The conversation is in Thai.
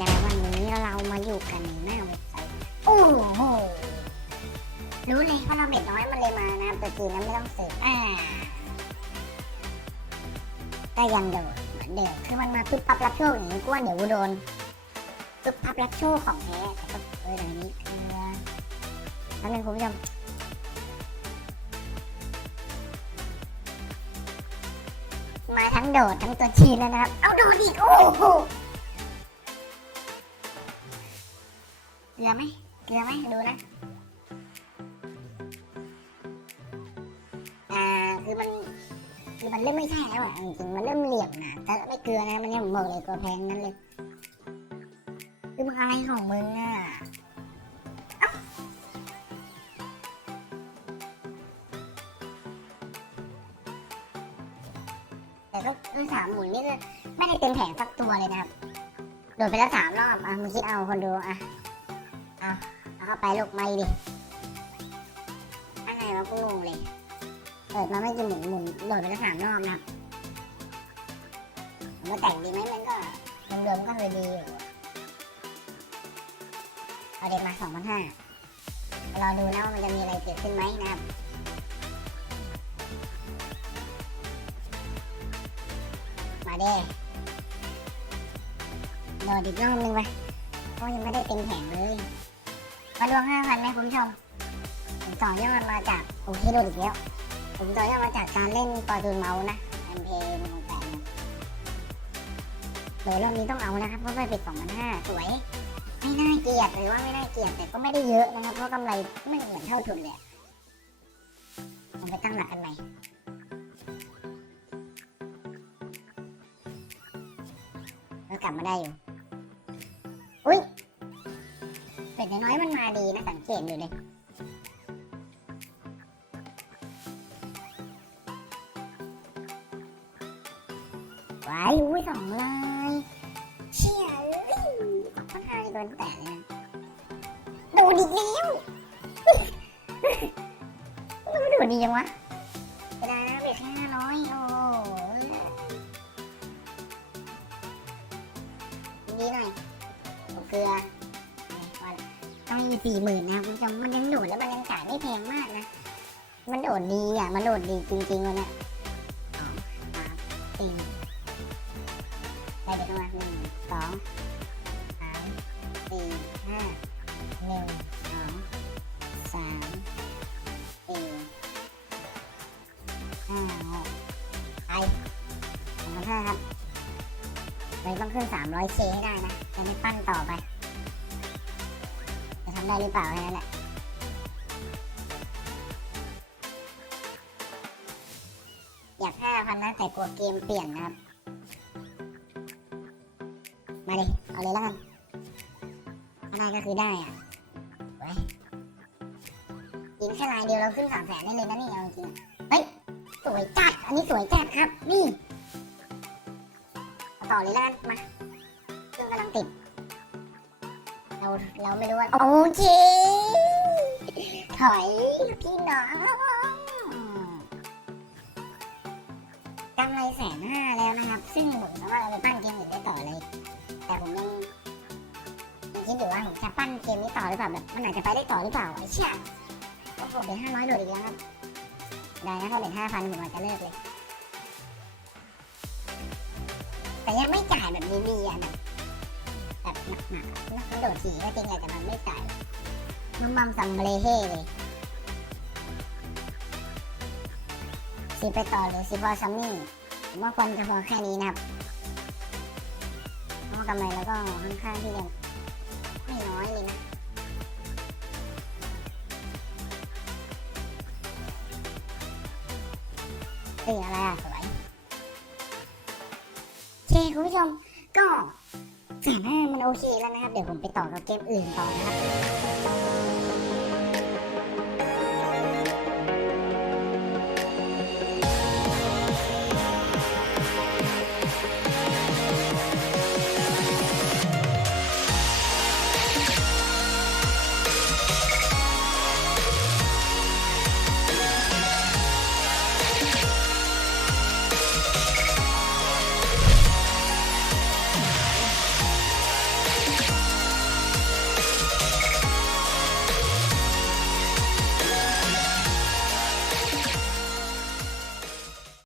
กันแล้วันนี้เรามาอยู่กันในหน้าเว็บไซต์โอ้โหรู้เลยว่าเราเบ็ดน้อยมันเลยมานะแต่จริงแล้วไม่ต้องเสืบอ่าก็ยังโดนเหมือนเดิมคือมันมาปุ๊บปับรับโชคอย่างนี้กูว่าเดี๋ยวกูโดนปุ๊บปับรับโชคของแท้แต่ก็เออเดี๋ยวนี้เออแล้วนึงคุณผู้ชมมาทั้งโดดทั้งตัวชีนแล้วนะครับ เอาโดดอีก โอ้โห เกลือไหมเกลือไหมดูนะอ่าคือมันคือมันเริ่มไม่ใช่แล้วอะจริงมันเริ่มเหลี่ยมนะถ้าไม่เกลือนะมันเนี่ยผมบอกเลยตัวแพงนั้นเลยคือมึงอะไรของมึงอะเอ้าแต่ก็สามหมุนนี่ก็ไม่ได้เต็มแผงสักตัวเลยนะครับ โดดไปแล้วสามรอบ อะมึงคิดเอาคนดูอะ อาเอาเข้าไปลูกไม่ดิอะไรวะกูงงเลย เปิดมาไม่กี่หมุนหมุนโหลดไปแล้วสามรอบนะครับผมว่าแต่งดีไหมมันก็รวมๆก็เลยดีอยู่เอาเด็กมาสองพันห้ารอดูนะว่ามันจะมีอะไรเกิดขึ้นไหมนะครับมาเด้โหลดอีกรอบนึงไปเพราะยังไม่ได้เป็นแผงเลย มาดวงห้าพันไหมคุณผู้ชมผมต่อยอดมาจากโอ้ที่โดดอีกแล้วผมต่อยอดมาจากการเล่นปอร์ตูนเมาส์นะแอมเพนของแปดโดยรอบนี้ต้องเอานะครับเพราะไปปิดสองพันห้าสวย ไม่น่าเกลียดหรือว่าไม่น่าเกลียดแต่ก็ไม่ได้เยอะนะครับเพราะกำไรไม่เหมือนเท่าทุนเลยผมไปตั้งหลักกันใหม่แล้วกลับมาได้อยู่ อุ้ย เป็ดน้อยมันมาดีนะสังเกตดูเลยไว้อุ้ยสองลายเชี่ยเอ้ยสองพันห้านี่โดนแตะเลยโดนอีกแล้วมันโดนดีจังวะกระดาเบ็ดแค่ห้าร้อยโอ้ดีหน่อยเอาเกลือ ต้องมีสี่หมื่นนะคุณผู้ชมมันยังโดดแล้วมันยังจ่ายไม่แพงมากนะ มันโดดดีอะ มันโดดดีจริงๆวันเนี้ยสองสามสี่ได้เด็กมาหนึ่งสองสามสี่ห้าหนึ่งสองสามสี่ห้าหกไปสองพันห้าครับเลยต้องขึ้นสามร้อยเคให้ได้นะจะไม่ปั้นต่อไป ทำได้หรือเปล่าแค่นั้นแหละอยากห้าพันนะแต่กลัวเกมเปลี่ยนนะครับ มาดิ เอาเลยแล้วกันถ้าได้ก็คือได้อะไว้ยิงแค่ลายเดียวเราขึ้นสามแสนได้เลยนะนี่เอาจริงเฮ้ย สวยจัด อันนี้สวยจัดครับ นี่ ต่อเลยแล้วกันมาเครื่องกำลังติด เราเราไม่รู้ว่า โอเค ถอยพี่น้องกำไรแสนห้าแล้วนะครับ ซึ่งผมสามาเอาไปปั้นเกมอื่นได้ต่อเลย แต่ผมยังยังคิดอยู่ว่าผมจะปั้นเกมนี้ต่อหรือเปล่าแบบมันอาจจะไปได้ต่อหรือเปล่าไอ้เชี่ยโอ้โหเป็นห้าร้อยโดดอีกแล้วครับ ได้นะเขาเป็นห้าพันผมอาจจะเลิกเลย แต่ยังไม่จ่ายแบบดีๆอะแบบ แบบหนักๆนะมันโดดสีก็จริงแหละแต่มันไม่จ่ายมัมมัมซัมเบลเฮ่เลยซีไปต่อหรือซีพอซัมมี่ผมว่าควรจะพอแค่นี้นะครับเพราะว่ากำไรแล้วก็ค่อนข้างที่จะไม่น้อยเลยนะเอ้ยอะไรอะสวยโอเคคุณผู้ชมก็ แสนห้ามันโอเคแล้วนะครับ เดี๋ยวผมไปต่อกับเกมอื่นต่อนะครับ